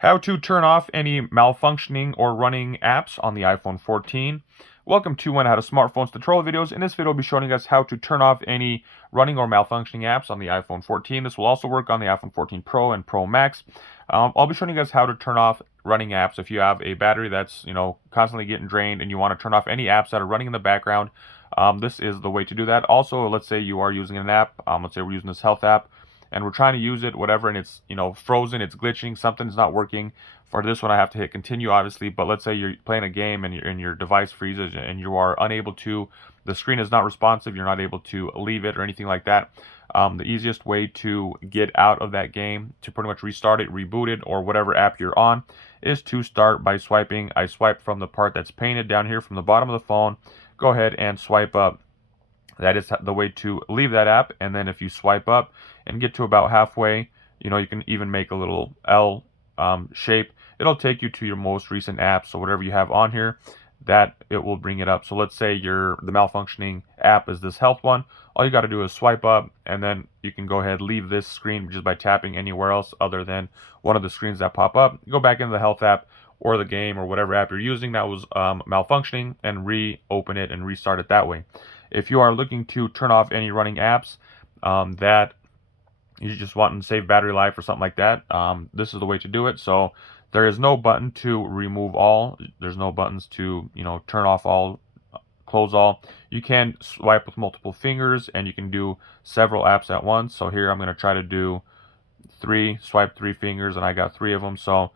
How to turn off any malfunctioning or running apps on the iPhone 14. Welcome to How to Smartphones Tutorial videos. In this video, I'll be showing us how to turn off any running or malfunctioning apps on the iPhone 14. This will also work on the iPhone 14 Pro and Pro Max. I'll be showing you guys how to turn off running apps if you have a battery that's constantly getting drained and you want to turn off any apps that are running in the background. This is the way to do that. Also, let's say you are using an app. Let's say we're using this health app and we're trying to use it, whatever, and it's frozen, it's glitching, something's not working. For this one, I have to hit continue, obviously, but let's say you're playing a game and your device freezes and you are unable to, the screen is not responsive, you're not able to leave it or anything like that. The easiest way to get out of that game, to pretty much restart it, reboot it, or whatever app you're on, is to start by swiping. I swipe from the part that's painted down here from the bottom of the phone. Go ahead and swipe up. That is the way to leave that app. And then if you swipe up and get to about halfway, you can even make a little L shape. It'll take you to your most recent app. So whatever you have on here, that it will bring it up. So let's say the malfunctioning app is this health one. All you got to do is swipe up, and then you can go ahead, leave this screen just by tapping anywhere else other than one of the screens that pop up. Go back into the health app or the game or whatever app you're using that was malfunctioning, and reopen it and restart it that way. If you are looking to turn off any running apps that you just want to save battery life or something like that, this is the way to do it. So there is no button to remove all. There's no buttons to turn off all, close all. You can swipe with multiple fingers, and you can do several apps at once. So here I'm going to try to do swipe 3 fingers, and I got 3 of them. So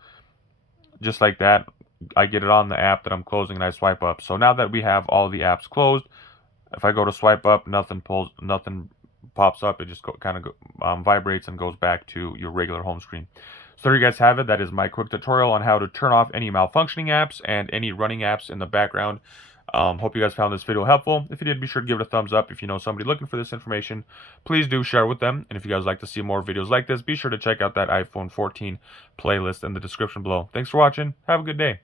just like that, I get it on the app that I'm closing and I swipe up. So now that we have all the apps closed, if I go to swipe up, nothing pops up. It just kind of vibrates and goes back to your regular home screen. So there you guys have it. That is my quick tutorial on how to turn off any malfunctioning apps and any running apps in the background. Hope you guys found this video helpful. If you did, be sure to give it a thumbs up. If you know somebody looking for this information, please do share with them. And if you guys like to see more videos like this, be sure to check out that iPhone 14 playlist in the description below. Thanks for watching. Have a good day.